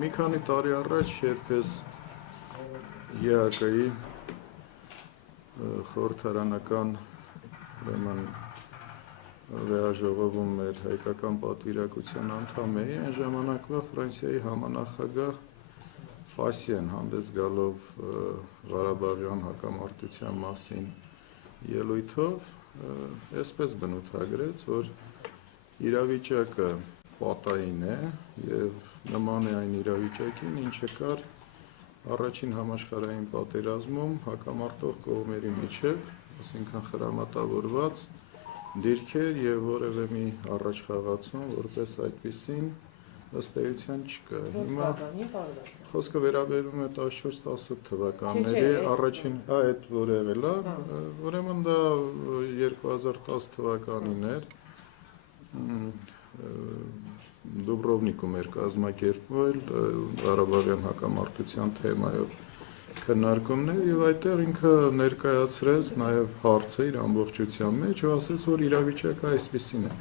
Մի քանի տարի առաջ, երբ ես ԵԱԿ-ի խորհրդարանական վեաժողովում մեր հայկական պատվիրակության անդամ էի, այն ժամանակվա Ֆրանսիայի համանախագահ Ֆասիեն հանդես գալով Ղարաբաղյան հակամարտության մասին ելույթով այսպես բնութագրեց, որ իրավիճակը պատային է և նման է այն իրավիճակին, ինչը կար առաջին համաշխարհային պատերազմում հակամարտող կողմերի միջև, այսինքն խրամատավորված դիրքեր և որևէ մի առաջխաղացում, որպես այդպիսին ըստ էության չկա։ Հիմա խոսքը վերաբերում է 14-18 թվականների առաջին այդ որ եղել է, ուրեմն դա 2010 թվականին էր, Դուբրովնիկում էր կազմակերպվել Ղարաբաղյան հակամարտության թեմայով քննարկումներ և այդտեղ ինքը ներկայացրեց նաև հարցը իր ամբողջության մեջ ու ասեց, որ իրավիճակը այսպիսին է։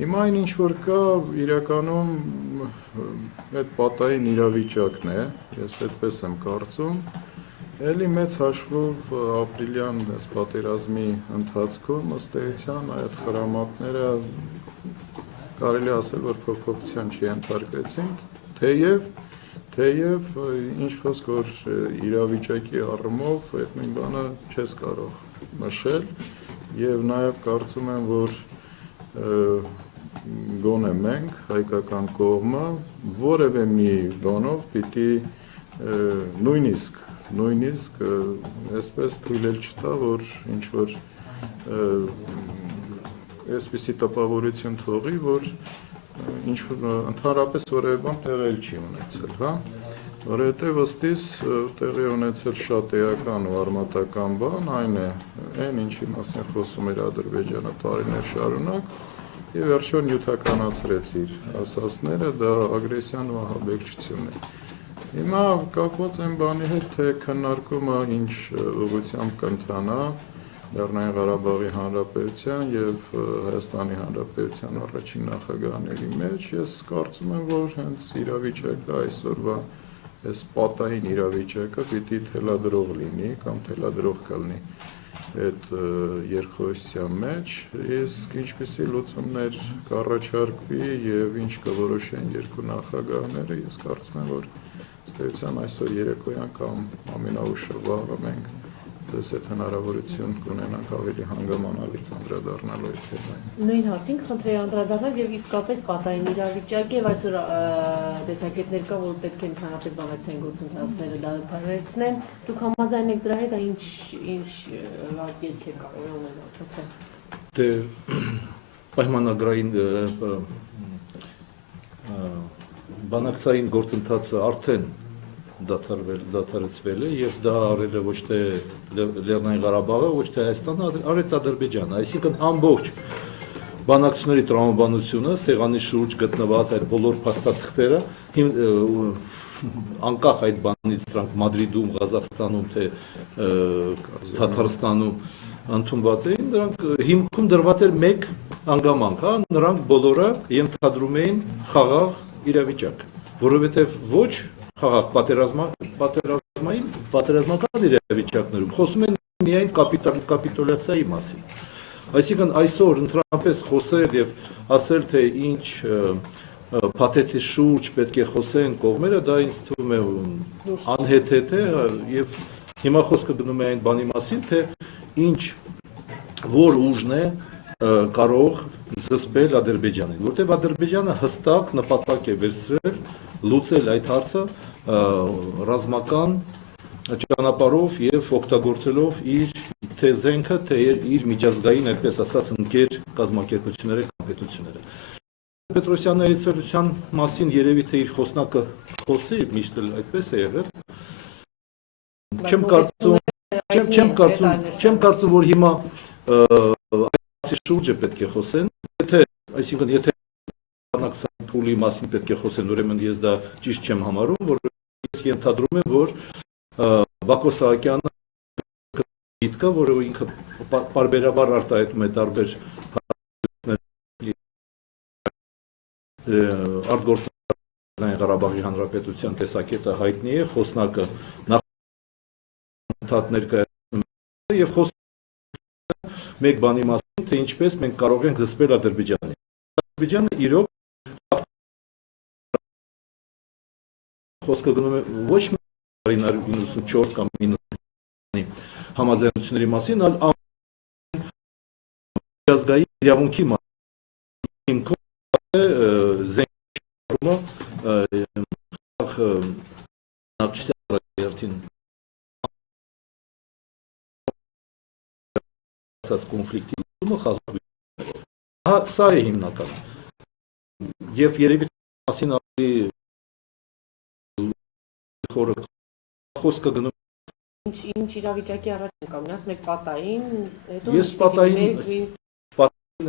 Հիմա այն ինչ որ կա իրականում այդ պատային իրավիճակն է, ես այդպես եմ կարծում, էլի մեծ հաշվով ապրիլյան պատերազմի ընթացքում ըստ էության այդ խրամատները կարելի ասել, որ փոփոխության չենթարկվեցին, թեև ինչ խոսք որ իրավիճակի առումով այդ նույն բանը չես կարող նշել և նաև կարծում եմ, որ գոնե մենք հայկական կողմը որևէ մի բանով պիտի նույնիսկ այսպես թույլ էլ չտա, որ ինչ որ այսպիսի տպավորություն թողի, որ ընդհանրապես որևէ բան տեղի չի ունեցել, հա, որովհետև ըստիս տեղի ունեցել շատ էական ու արմատական բան, այն է, այն ինչի մասին խոսում էր Ադրբեջանը տարիներ շարունակ և վերջում նյութականացրեց իր ասածները, դա ագրեսիան ու ահաբեկչությունն է։ Հիմա կապված այն բանի հետ, թե քննարկումը ինչ ուղղությամբ կընթանա Լեռնային Ղարաբաղի Հանրապետության և Հայաստանի Հանրապետության առաջին նախագահների մեջ, ես կարծում եմ, որ հենց իրավիճակը այսօրվա այս պատային իրավիճակը պիտի թելադրող լինի կամ թելադրող կլինի այդ երկխոսության մեջ, իսկ ինչպիսի լուծումներ կառաջարկվի և ինչ կորոշեն երկու նախագահները, ես կարծում եմ, որ ըստ էության այսօր երեկոյան կամ ամենաուշը վաղը մենք դες այդ հնարավորություն կունենանք ավելի հանգամանալից անդրադառնալու այդ թեմային։ Նույն հարցին կխնդրեի անդրադառնալ և իսկապես պատային իրավիճակ եւ այսօր տեսակետներ կա, որ պետք է ընդհանրապես բանակցային գործընթացները դադարեցնեն։ Դուք համաձայն եք դրա հետ, ինչ ելք է կարող ունենալ։ Դե պայմանագրային բանակցային գործընթացը արդեն դադարեցվել է և դա արել է ոչ թե Լեռնային Ղարաբաղը, ոչ թե Հայաստանը, արեց Ադրբեջանը, այսինքն ամբողջ բանակցությունների տրամաբանությունը, սեղանի շուրջ գտնված այդ բոլոր փաստաթղթերը, անկախ այդ բանից դրանք Մադրիդում, Ղազախստանում, թե Թաթարստանում ընդունված էին, դրանք հիմքում դրված էր մեկ հանգամանք, հա, նրանք բոլորը ենթադրում էին խաղաղ իրավիճակ, որովհետև ոչ խաղաղ պատերազմական իրավիճակներում խոսում են միայն կապիտուլյացիայի մասին։ Այսինքն այսօր ընդհանրապես խոսել եւ ասել, թե ինչ փաթեթի շուրջ պետք է խոսեն կողմերը, դա ինձ թվում է անհեթեթ է եւ հիմա խոսքը գնում է այն բանի մասին, թե որ ուժն է կարող զսպել Ադրբեջանին, որտեղ Ադրբեջանը հստակ նպատակ է վերցրել լուծել այդ հարցը ռազմական ճանապարհով եւ օգտագործելով իր թե զենքը, թե իր միջազգային, այդպես ասած, ընկեր կազմակերպությունները կամ պետությունները։ Պետրոսյանի այցելության մասին երևի թե իր խոսնակը խոսի, միշտ էլ այդպես է եղել։ Չեմ կարծում, որ հիմա այս շուրջը պետք է խոսեն, եթե փուլի մասին պետք է խոսեն, ուրեմն ես դա ճիշտ չեմ համարում, որ ես ենթադրում եմ, որ Բակո Սահակյանը գիտկա, որը ինքը պարբերաբար արտահայտում է տարբեր արտգործնական Ղարաբաղի Հանրապետության տեսակետը հայտնի է, խոսնակը նախ ներկայացնում է եւ խոսքը մեկ բանի մասին, թե ինչպես մենք կարող ենք զսպել Ադրբեջանին։ Ադրբեջանը իրոք խոսքը գնում է ոչ միայն 94 կամ 90 համաձայնությունների մասին, այլ ազգային իրավունքի մասին, զենքի կոնֆլիկտի լուծումը խաղաղություններով։ Սա է հիմնականը։ Եվ երևի մասին ավելի խորը խոսքը գնում ինչ իրավիճակի առաջ են կանգնած, մեկ պատային, հետո ես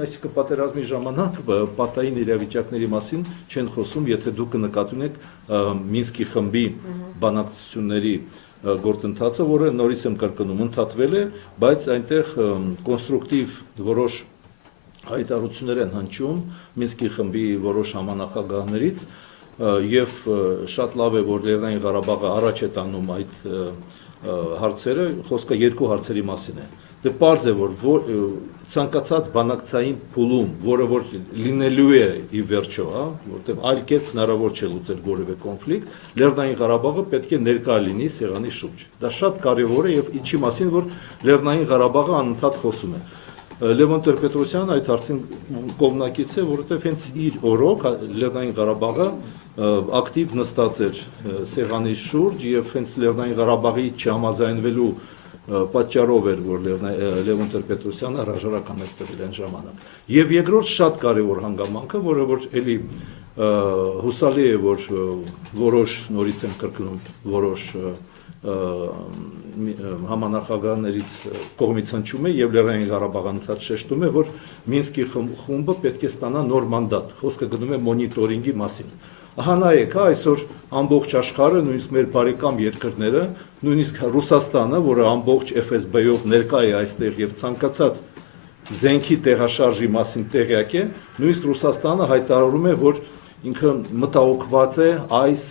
այսինքն պատերազմի ժամանակ պատային իրավիճակների մասին չեն խոսում, եթե դուք կնկատի ունեք Մինսկի խմբի բանակցությունների գործընթացը, որը նորից եմ կրկնում, ընդհատվել է, բայց այնտեղ կոնստրուկտիվ որոշ հայտարարություններ են հնչում Մինսկի խմբի որոշ համանախագահներից եւ շատ լավ է, որ Լեռնային Ղարաբաղը առաջ է տանում այդ հարցերը, խոսքը երկու հարցերի մասին է։ Դե պարզ է, որ ցանկացած բանակցային փուլում, որը որ լինելու է ի վերջո, որտեղ այլ կերպ հնարավոր չէ լուծել որևէ կոնֆլիկտ, Լեռնային Ղարաբաղը պետք է ներկա լինի սեղանի շուրջ։ Դա շատ կարևոր է եւ ինչի մասին, որ Լեռնային Ղարաբաղը անընդհատ խոսում է։ Լևոն Տեր-Պետրոսյանը այդ հարցին կողմնակից է, որովհետև հենց իր օրոք Լեռնային Ղարաբաղը ակտիվ նստած էր սեղանի շուրջ եւ հենց Լեռնային Ղարաբաղի չհամաձայնվելու պատճառով էր, որ Լևոն Տեր-Պետրոսյանը հրաժարական էր տվել այն ժամանակ։ Եվ երկրորդ շատ կարևոր հանգամանքը, որը որ էլի հուսալի է, որ որոշ նորից եմ կրկնում, որոշ համանախագահներից կողմից հնչում է եւ Լեռնային Ղարաբաղը ընդհանուր շեշտում է, որ Մինսկի խումբը պետք է ստանա նոր մանդատ, խոսքը գնում է մոնիտորինգի մասին։ Ահա նայեք, այսօր ամբողջ աշխարհը, նույնիսկ մեր բարեկամ երկրները, նույնիսկ Ռուսաստանը, որը ամբողջ FSB-ով ներկա է այստեղ եւ ցանկացած զենքի տեղաշարժի մասին տեղյակ է, նույնիսկ Ռուսաստանը հայտարարում է, որ ինքը մտահոգված է այս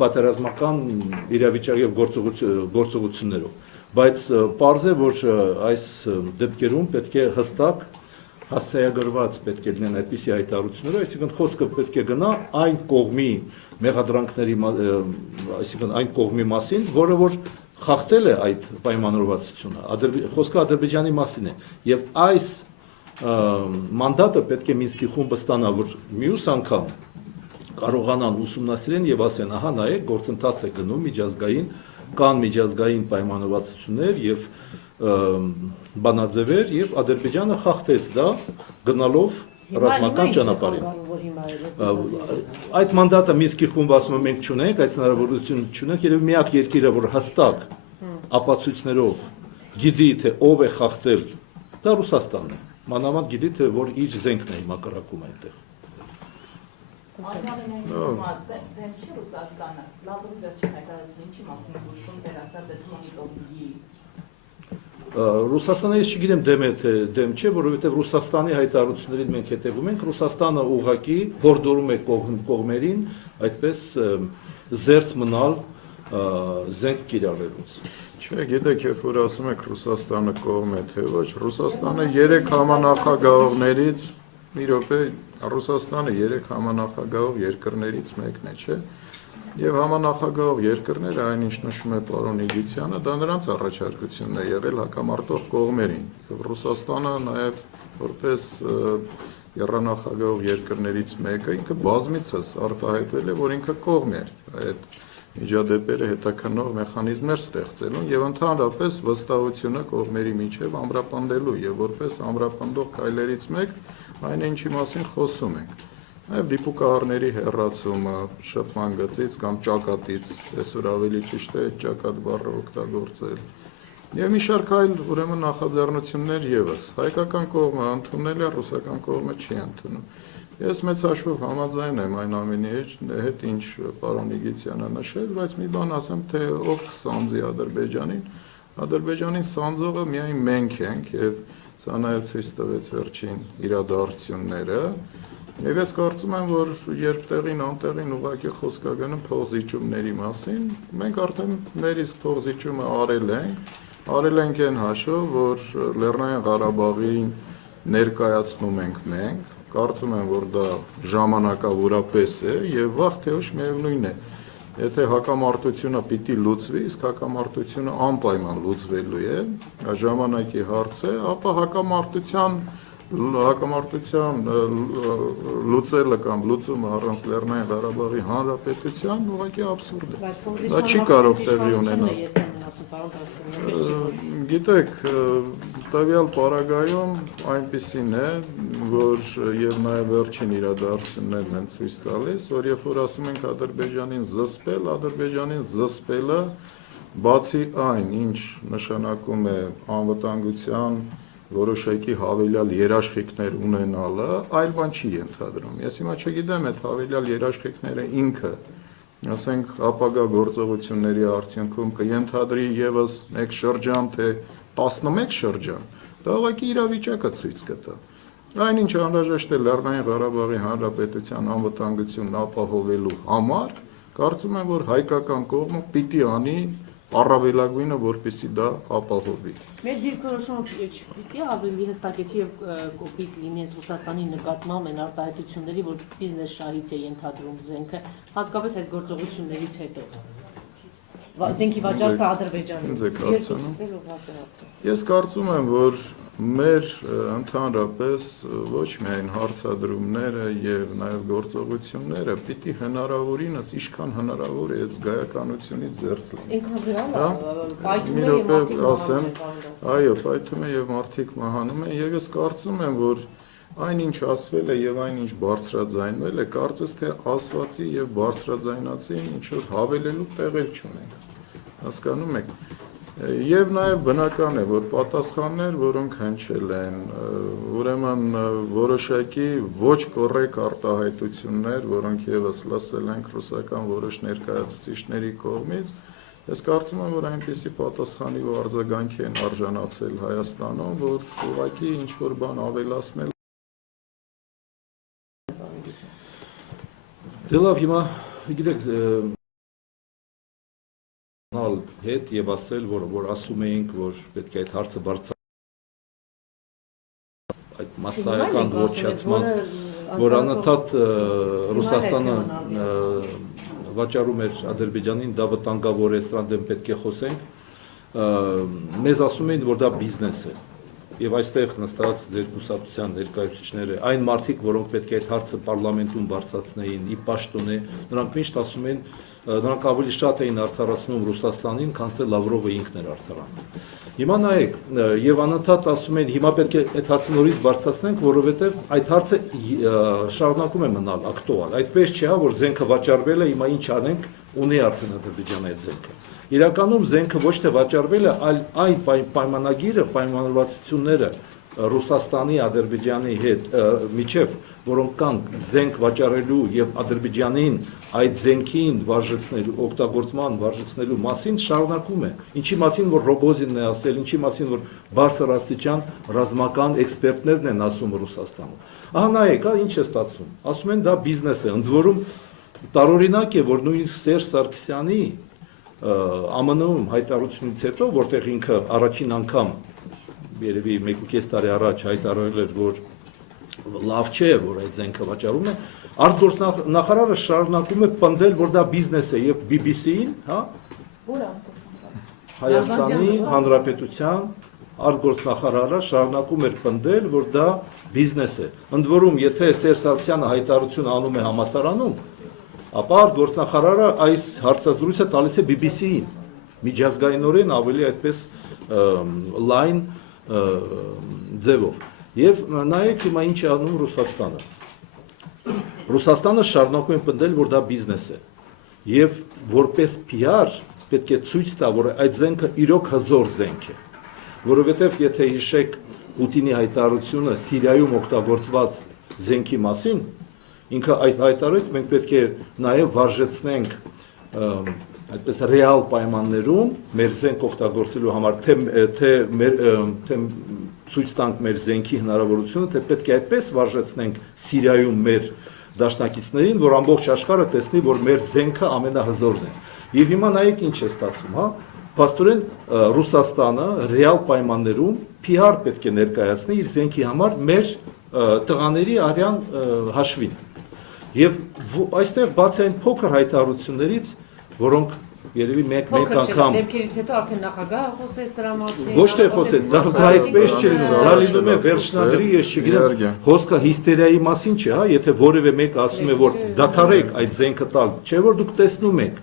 պատերազմական իրավիճակի եւ գործողություններով, բայց պարզ է, որ այս դեպքերում պետք է հստակ հասցեագրված պետք է լինեն այդպիսի հայտարարությունները, այսինքն խոսքը պետք է գնա այն կողմի մեղադրանքների, այսինքն այն կողմի մասին, որը որ խախտել է այդ պայմանավորվածությունը, խոսքը Ադրբեջանի մասին է, եւ այս մանդատը պետք է Մինսկի խումբը ստանա, որ մյուս անգամ կարողանան ուսումնասիրեն եւ ասեն, ահա նայեք, գործընթաց է գնում միջազգային, կան միջազգային պայմանավորվածություններ եւ բանաձևեր եւ Ադրբեջանը խախտեց դա գնալով ռազմական ճանապարհին։ Այդ մանդատը Մինսկի խումբը ասում է մենք չունենք, այդ հնարավորությունը չունենք, երբ միակ երկիրը, որ հստակ ապացույցներով գիտի թե ով է խախտել, դա Ռուսաստանն է։ Մանավանդ գիտի թե որ իր զենքն է հիմա կրակում այնտեղ։ Դեմ չի Ռուսաստանը, լավ վերջին հայտարարությունը ինչի մասին է հուշում ձեր ասած այդ մոնիտորինգի։ Ռուսաստանը ես չգիտեմ դեմ է թե դեմ չէ, որովհետև Ռուսաստանի հայտարարություններին մենք հետևում ենք, Ռուսաստանը ուղղակի հորդորում է կողմերին այդպես զերծ մնալ զենք կիրառելուց։ Չէ, գիտեք, երբ որ ասում եք Ռուսաստանը կողմ է թե ոչ, Ռուսաստանը 3 համանախագահողներից, մի րոպե, Ռուսաստանը 3 համանախագահող երկրներից մեկն է, չէ՞։ Եվ համանախագահող երկրները, այնինչ նշում է պարոն Իգիթյանը, դա նրանց առաջարկությունն է եղել հակամարտող կողմերին։ Եվ Ռուսաստանը նաև որպես եռանախագահող երկրներից մեկը ինքը բազմիցս արտահայտվել է, որ ինքը կողմ է այդ միջադեպերը հետաքննող մեխանիզմներ ստեղծելուն եւ ընդհանրապես վստահությունը կողմերի միջև ամրապնդելու եւ որպես ամրապնդող քայլերից մեկ այն ինչի մասին խոսում ենք։ Նաև դիպուկահարների հեռացումը շփման գծից կամ ճակատից, այսօր ավելի ճիշտ է ճակատ բառը օգտագործել։ Եվ մի շարք այլ ուրեմն նախաձեռնություններ եւս հայկական կողմը ընդունել է, ռուսական կողմը չի ընդունում։ Ես մեծ հաշվով համաձայն եմ այն ամենի հետ, ինչ պարոն Իգիթյանը նշեց, բայց մի բան ասեմ, թե ով կսանձի Ադրբեջանին։ Ադրբեջանին սանձողը միայն մենք ենք եւ սա նաև ցույց տվեց վերջին իրադարձությունները, Եվ ես կարծում եմ, որ երբ տեղին անտեղին ուղղակի խոսք է գնում փողզիջումների մասին, մենք արդեն մեր իսկ փողզիջումը արել ենք այն հաշվով, որ Լեռնային Ղարաբաղին ներկայացնում ենք մենք, կարծում եմ, որ դա ժամանակավորապես է եւ վաղ թե ուշ միևնույն է։ Եթե հակամարտությունը պիտի լուծվի, իսկ հակամարտությունը անպայման լուծվելու է, ժամանակի հարց է, ապա հակամարտության լուծելը կամ լուծումը առանց Լեռնային Ղարաբաղի Հանրապետության ուղղակի աբսուրդ է։ Դա չի կարող տեղի ունենալ։ Գիտեք, տվյալ պարագայում այնպիսին է, որ եւ նաեւ վերջին իրադարձություններն են ցույց տալիս, որ երբ որ ասում ենք Ադրբեջանին զսպելը բացի այն, ինչ նշանակում է անվտանգության որոշակի հավելյալ երաշխիքներ ունենալը, այլ բան չի ենթադրում։ Ես հիմա չգիտեմ այդ հավելյալ երաշխիքները ինքը, ասենք, ապագա գործողությունների արդյունքում կենթադրի եւս մեկ շրջան, թե 11 շրջան, դա ուղղակի իրավիճակը ցույց կտա։ Այնինչ անհրաժեշտ է Լեռնային Ղարաբաղի Հանրապետության անվտանգությունն ապահովելու համար, կարծում եմ, որ հայկական կողմը պիտի անի առավելագույնը, որպեսզի դա ապահովի։ Մեր դիրքորոշումը պիտի ավելի հստակեցի եւ կոպիտ լինի Ռուսաստանի նկատմամբ այն արտահայտությունների, որ բիզնես շահից է ենթադրում զենքը, հատկապես այս գործողություններից հետո։ Զենքի վաճառքը Ադրբեջանում։ Ես կարծում եմ, որ մեր ընդհանրապես ոչ միայն հարցադրումները եւ նաեւ գործողությունները պիտի հնարավորինս ինչքան հնարավոր է զգայականությունից զերծ լինեն։ Այո, պայթում է եւ մարդիկ մահանում են եւ ես կարծում եմ, որ այնինչ ասվել է եւ այնինչ բարձրաձայնվել է, կարծես թե ասվածի եւ բարձրաձայնածի ինչ որ հավելելու տեղեր չունենք։ Հասկանում եք։ Եվ նաև բնական է, որ պատասխաններ, որոնք հնչել են, ուրեմն որոշակի ոչ կոռեկտ արտահայտություններ, որոնք եւս լսել ենք ռուսական որոշ ներկայացուցիչների կողմից, ես կարծում եմ, որ այնպիսի պատասխանի ու արձագանքի են արժանացել Հայաստանում, որ ուղղակի ինչ որ բան ավելացնել։ Դե լավ, հիմա գիտեք հետ եւ ասել, որ ասում էինք, որ պետք է այդ հարցը այդ մասսայական ոչնչացման, որ անընդհատ Ռուսաստանը վաճառում էր Ադրբեջանին, դա վտանգավոր է, սրան դեմ պետք է խոսենք, մեզ ասում էին, որ դա բիզնես է։ Եվ այստեղ նստած ձեր կուսակցության ներկայացուցիչները, այն մարդիկ, որոնք պետք է այդ հարցը պարլամենտում բարձրացնեին, ի պաշտոն է, նրանք միշտ ասում են, նրանք ավելի շատ էին արդարացնում Ռուսաստանին, քան թե Լավրովը ինքն էր արդարանում։ Հիմա նայեք, եւ անընդհատ ասում են, հիմա պետք է այդ հարցը նորից բարձրացնենք, որովհետեւ այդ հարցը շարունակում է մնալ ակտուալ։ Այդպես չէ, որ զենքը վաճառվել է, հիմա ինչ անենք, ունի արդեն Ադրբեջանը այդ զենքը։ Իրականում զենքը ոչ թե վաճառվել է, այլ այն պայմանագիրը, պայմանավորվածությունները Ռուսաստանի, Ադրբեջանի հետ միջև, որոնք կան զենք վաճառելու եւ Ադրբեջանին այդ զենքին վարժեցնելու, օգտագործման վարժեցնելու մասին շարունակում է։ Ինչի մասին որ Ռոբոզինն է ասել, ինչի մասին որ բարձր աստիճան ռազմական էքսպերտներն են ասում Ռուսաստանում։ Ահա նայեք, ինչ է ստացվում։ Ասում են դա բիզնես է, ընդ որում տարօրինակ է, որ նույնիսկ Սերժ Սարգսյանի ԱՄՆ-ում հայտարարությունից հետո, որտեղ ինքը առաջին անգամ երևի 1.5 տարի առաջ հայտարարել էր, որ լավ չէ, որ այդ զենքը վաճառում է, արտգործնախարարը շարունակում է պնդել, որ դա բիզնես է եւ BBC-ին, հա, Հայաստանի Հանրապետության արտգործնախարարը շարունակում էր պնդել, որ դա բիզնես է։ Ընդ որում, եթե Սերժ Սարգսյանը հայտարարություն անում է համասարանում, ապա արտգործնախարարը այս հարցազրույցը տալիս է BBC-ին, միջազգայինորեն ավելի այդպես լայն ձևով։ Եվ նայեք հիմա ինչ է անում Ռուսաստանը։ Ռուսաստանը շարունակում է պնդել, որ դա բիզնես է։ Եվ որպես PR պետք է ցույց տա, որ այդ զենքը իրոք հզոր զենք է։ Որովհետև եթե հիշեք Պուտինի հայտարարությունը Սիրիայում օգտագործված զենքի մասին, ինքը այդ հայտարարեց, մենք պետք է նաև վարժեցնենք այդպես ռեալ պայմաններում մեր զենք օգտագործելու համար թե ցույց տանք մեր զենքի հնարավորությունը, թե պետք է այդպես վարժեցնենք Սիրիայում մեր դաշնակիցներին, որ ամբողջ աշխարհը տեսնի, որ մեր զենքը ամենահզորն է։ Եվ հիմա նայեք ինչ է ստացվում, հա։ Փաստորեն Ռուսաստանը ռեալ պայմաններում PR պետք է ներկայացնի իր զենքի համար մեր տղաների արյան հաշվին։ Եվ այստեղ բացի այն փոքր հայտարարություններից, որոնք երևի մեկ անգամ դեպքերից հետո արդեն նախագահը խոսեց դրա մասին։ Ոչ թե խոսեց, դա այդպես չէ լինում, դա լինում է վերջնագրի, ես չգիտեմ, հոսքը հիստերիայի մասին չէ, հա, եթե որևէ մեկը ասում է, որ դադարեք այդ զենքը տալ, չէ որ դուք տեսնում եք,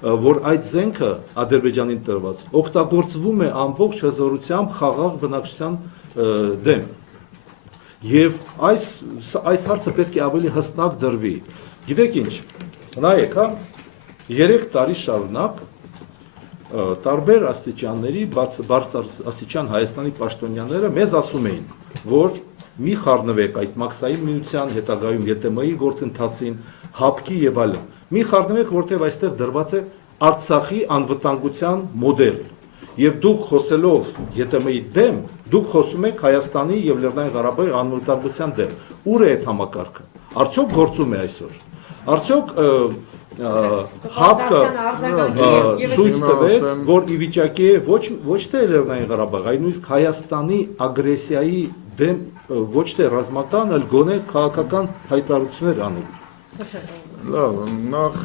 որ այդ զենքը Ադրբեջանին տրված օգտագործվում է ամբողջ հզորությամբ խաղաղ բնակչության դեմ։ Եվ այս հարցը պետք է ավելի հստակ դրվի։ Գիտեք ինչ, նայեք, հա, 3 տարի շարունակ տարբեր աստիճանների բարձր աստիճան Հայաստանի պաշտոնյաները մեզ ասում էին, որ մի խառնվեք այդ մաքսային միության հետագայում ԵՏՄ-ի գործընթացին, հապկի եւ այլն։ Մի խառնվեք, որտեղ այստեղ դրված է Արցախի անվտանգության մոդել։ Եվ դուք խոսելով ԵՏՄ-ի դեմ, դուք խոսում եք Հայաստանի եւ Լեռնային Ղարաբաղի անվտանգության դեմ։ Ուր է այդ համակարգը։ Արդյոք գործում է այսօր։ Արդյոք ՀԱՊԿ ցույց տվեց, որ ի վիճակի է ոչ թե Լեռնային Ղարաբաղ, այլ նույնիսկ Հայաստանի ագրեսիայի դեմ ոչ թե ռազմական, այլ գոնե քաղաքական հայտարարություններ անել։ Լավ, նախ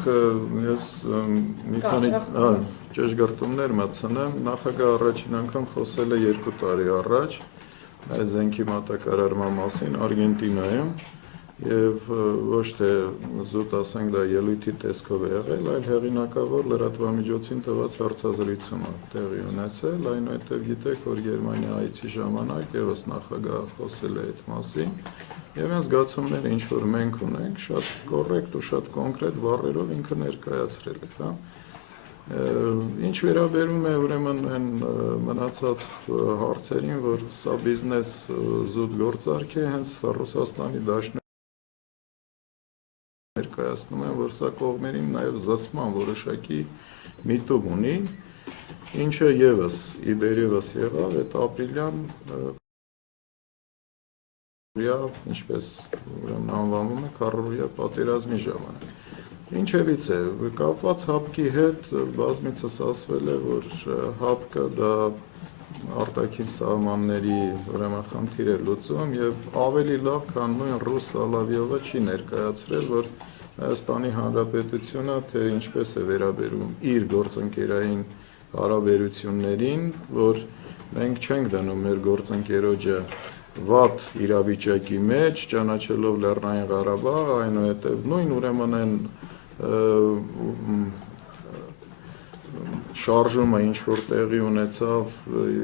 ես մի քանի ճշգրտումներ մտցնեմ, նախագահը առաջին անգամ խոսել է 2 տարի առաջ այդ զենքի մատակարարման մասին Արգենտինայում եւ ոչ թե զուտ ասենք դա ելույթի տեսքով է եղել, այլ հեղինակավոր լրատվամիջոցին տված հարցազրույցում տեղի ունեցել, այնուհետև գիտեք, որ Գերմանիա այցի ժամանակ եւս նախագահը խոսել է այդ մասին եւ այն զգացումները, ինչ որ մենք ունենք, շատ կոռեկտ ու շատ կոնկրետ բառերով ինքը ներկայացրել է, հա։ Ինչ վերաբերում է ուրեմն այն մնացած հարցերին, որ սա բիզնես զուտ գործարք է, հենց Ռուսաստանի դաշնային ներկայացնում են, որ սա կողմերին նաև զսպման որոշակի միտում ունի, ինչը եւս իբերևս եղավ այդ ապրիլյան ինչպես ուրեմն անվանում է քառորյա պատերազմի ժամանակ։ Ինչևից է, կապված ՀԱՊԿ-ի հետ բազմիցս ասվել է, որ ՀԱՊԿ-ը դա արտաքին սահմանների ուրեմն խնդիր է լուծում եւ ավելի լավ, քան նույն ռուս Սալավիովը չի ներկայացրել, որ Հայաստանի Հանրապետությունը թե ինչպես է վերաբերում իր գործընկերային հարաբերություններին, որ մենք չենք դնում մեր գործընկերոջը վատ իրավիճակի մեջ, ճանաչելով Լեռնային Ղարաբաղ, այնուհետև նույն ուրեմն են շարժումը ինչ որ տեղի ունեցավ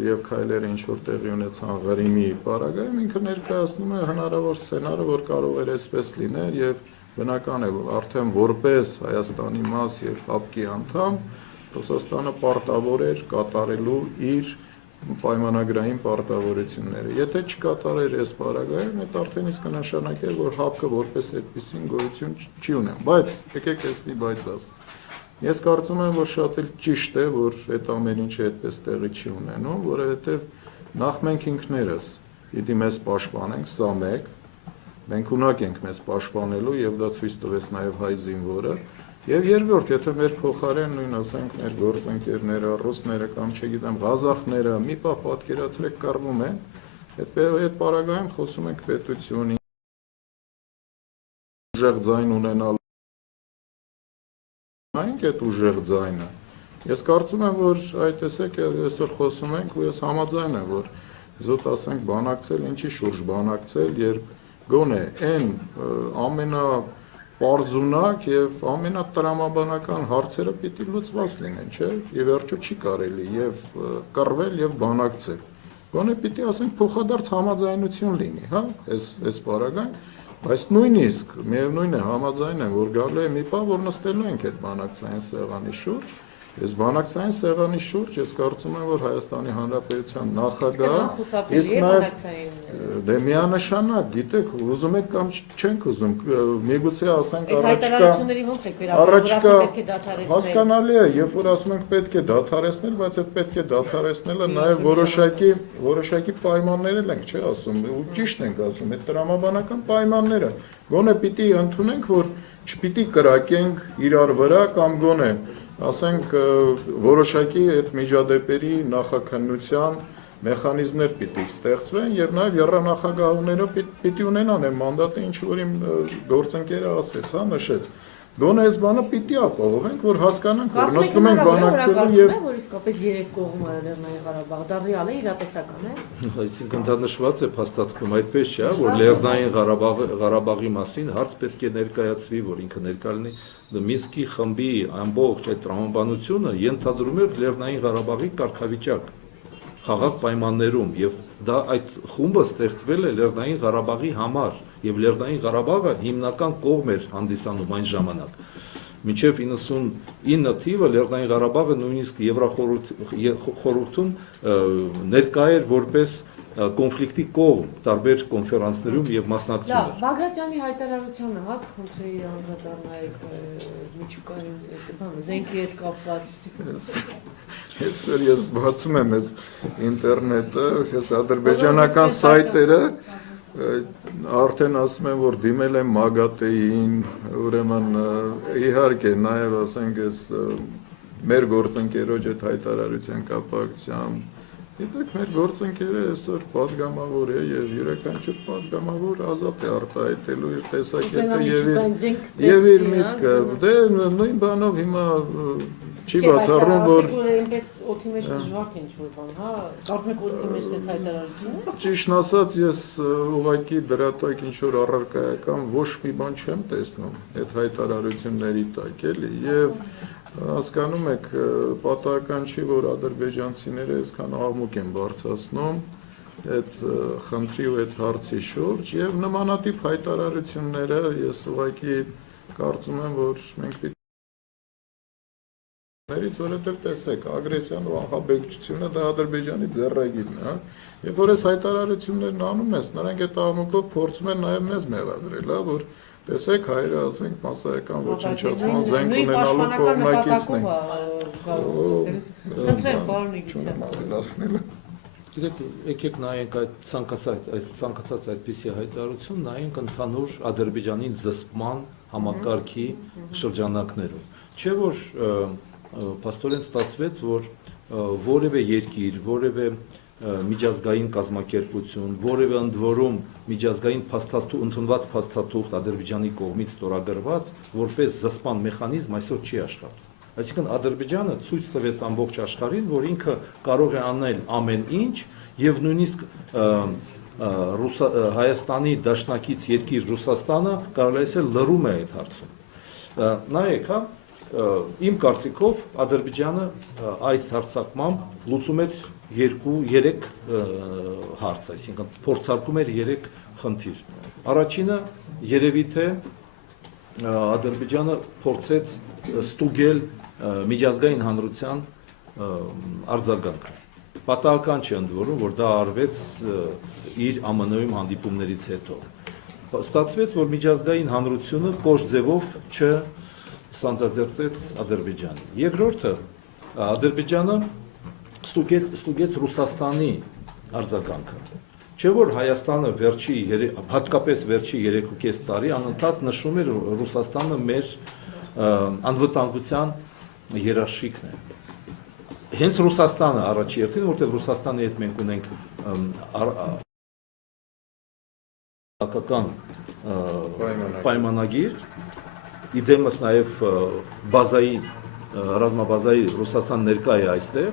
եւ քայլերը ինչ որ տեղի ունեցան Ղրիմի պարագայում, ինքը ներկայացնում է հնարավոր սցենարը, որ կարող էր այսպես լինել եւ բնական է, արդեն որպես Հայաստանի մաս եւ ՀԱՊԿ-ի անդամ Ռուսաստանը պարտավոր էր կատարելու իր պայմանագրային պարտավորությունները։ Եթե չկատարեր այս պարագայում, այդ արդեն իսկ կնշանակեր, որ ՀԱՊԿ-ը որպես այդպիսին գոյություն չի ունեն։ Բայց եկեք ես մի բայց ասեմ։ Ես կարծում եմ, որ շատ էլ ճիշտ է, որ այդ ամեն ինչը այդպես տեղի չի ունենում, որովհետև նախ մենք ինքներս պիտի մեզ պաշտպանենք, սա մեկ, մենք ունակ ենք մեզ պաշտպանելու եւ դա ցույց տվեց նաեւ հայ զինվորը։ Եվ երկրորդ, եթե մեր փոխարեն նույն ասենք մեր գործընկերները, ռուսները կամ չգիտեմ ղազախները մի պահ պատկերացրեք կռվում են, այդ պարագայում խոսում ենք պետություն, ուժեղ ձայն ունենալ, այնք այդ ուժեղ ձայնը։ Ես կարծում եմ, որ այդ տեսեք այսօր խոսում ենք ու ես համաձայն եմ, որ զուտ ասենք բանակցել, ինչի շուրջ բանակցել, երբ գոնե այն ամենա պարզունակ եւ ամենատրամաբանական հարցերը պիտի լուծված լինեն, չէ՞։ Եվ վերջո չի կարելի եւ կռվել եւ բանակցել։ Գոնե պիտի ասենք փոխադարձ համաձայնություն լինի, հա, այս պարագայում, բայց նույնիսկ միևնույն է համաձայն եմ, որ գալու է մի պահ, որ նստելու ենք այդ բանակցային սեղանի շուրջ Այս բանակցային սեղանի շուրջ ես կարծում եմ, որ Հայաստանի Հանրապետության նախագահ, Խուսափելի իսկ է նաև բանակցային դե միանշանակ, գիտեք, ուզում եք կամ չենք ուզում, միգուցե ասենք այդ առաջիկա հայտարարությունների ոնց եք վերաբերվում, որ ասում պետք է դադարեցնել։ հասկանալի է, երբ որ ասում ենք պետք է դադարեցնել, բայց այդ պետք է դադարեցնելը նաև որոշակի պայմաններ ենք, չէ՞ ասում, ու ճիշտ ենք ասում, այդ տրամաբանական պայմանները գոնե պիտի ընդունենք, որ չպիտի կրակենք իրար վրա կամ գոնե ասենք որոշակի այդ միջադեպերի նախաքննության մեխանիզմներ պիտի ստեղծվեն եւ նաեւ եռանախագահները պիտի ունենան այն մանդատը, ինչ որ իմ գործընկերը ասեց, հա, նշեց։ Գոնե այս բանը պիտի ապահովենք, որ հասկանանք, որ նստում ենք բանակցելու եւ որ իսկապես երեք կողմը Լեռնային Ղարաբաղ, դա ռեալ է, իրատեսական է։ Այսինքն դա նշված է փաստաթղթում, այդպես չէ, որ Լեռնային Ղարաբաղի մասին հարց պետք է ներկայացվի, որ ինքը ներկա լինի։ Մինսկի խմբի ամբողջ այդ տրամաբանությունը ենթադրում է Լեռնային Ղարաբաղի կարգավիճակ խաղաղ պայմաններում եւ դա այդ խումբը ստեղծվել է Լեռնային Ղարաբաղի համար եւ Լեռնային Ղարաբաղը հիմնական կողմ էր հանդիսանում այն ժամանակ մինչև 99 թիվը Լեռնային Ղարաբաղը նույնիսկ Եվրախորհրդում ներկա էր որպես կոնֆլիկտի կողմ տարբեր կոնֆերանսներում եւ մասնակցում էր։ Բագրատյանի հայտարարությունը, հա, խնդրի անդրադառնայիք միջուկային բանը, զենքի հետ կապված։ Այսօր ես բացում եմ այս ինտերնետը, ես ադրբեջանական սայթերը արդեն ասում եմ, որ դիմել եմ ՄԱԳԱՏԷ-ին, ուրեմն իհարկե նաև ասենք այս մեր գործընկերոջ այդ հայտարարության կապակցությամբ Գիտեք, մեր գործընկերը այսօր պատգամավոր է եւ յուրաքանչյուր պատգամավոր ազատ է արտահայտելու իր տեսակետը եւ իր միտքը։ Դե նույն բանով հիմա չի բացառում, որ այնպես օդի մեջ դժվար թե ինչ-որ բան, հա, կարծում եք օդի մեջ դες հայտարարությունը։ Ճիշտն ասած, ես ուղղակի դրա տակ ինչ-որ առարկայական ոչ մի բան չեմ տեսնում այդ հայտարարությունների տակ, էլի, եւ հասկանում եք, պատահական չի, որ ադրբեջանցիները այսքան աղմուկ են բարձրացնում այդ խնդրի ու այդ հարցի շուրջ եւ նմանատիպ հայտարարությունները ես ուղղակի կարծում եմ, որ մենք որովհետև տեսեք, ագրեսիան ու ահաբեկչությունը դա Ադրբեջանի ձեռագիրն է, հա։ Երբ որ այս հայտարարություններն անում ես, նրանք այդ աղմուկով փորձում են նաև մեզ մեղադրել, հա, որ տեսեք հայերը ասենք մասսայական ոչնչացման զենք ունենալու կողմնակիցն են։ Գիտեք, եկեք նայենք այդ ցանկացած այդպիսի հայտարարություն, նայենք ընդհանուր Ադրբեջանի զսպման համակարգի շրջանակներում։ Չէ՞ որ փաստորեն ստացվեց, որ որևէ երկիր, որևէ միջազգային կազմակերպություն, որևէ ընդ որում միջազգային ընդունված փաստաթուղթ Ադրբեջանի կողմից ստորագրված, որպես զսպման մեխանիզմ այսօր չի աշխատում։ Այսինքն Ադրբեջանը ցույց տվեց ամբողջ աշխարհին, որ ինքը կարող է անել ամեն ինչ եւ նույնիսկ Հայաստանի դաշնակից երկիր Ռուսաստանը կարող է ասել լռում է այդ հարցում։ Նայեք, հա, իմ կարծիքով Ադրբեջանը այս հարձակմամբ լուծում էր 2-3 հարց, այսինքն փորձարկում էր 3 խնդիր։ Առաջինը երևի թե Ադրբեջանը փորձեց ստուգել միջազգային հանրության արձագանքը։ Պատահական չէ ընդ որում, որ դա արվեց իր ԱՄՆ-ում հանդիպումներից հետո։ Ստացվեց, որ միջազգային հանրությունը կոշտ ձևով չսանձազերծեց Ադրբեջանին։ Երկրորդը Ադրբեջանը ստուգեց Ռուսաստանի արձագանքը։ Չէ՞ որ Հայաստանը հատկապես վերջի 3.5 տարի անընդհատ նշում էր Ռուսաստանը մեր անվտանգության երաշխիքն է։ Հենց Ռուսաստանը առաջի հերթին, որտեղ Ռուսաստանի հետ մենք ունենք պայմանագիր, իդեմս նաև բազայի ռազմաբազայի Ռուսաստան ներկա է այստեղ,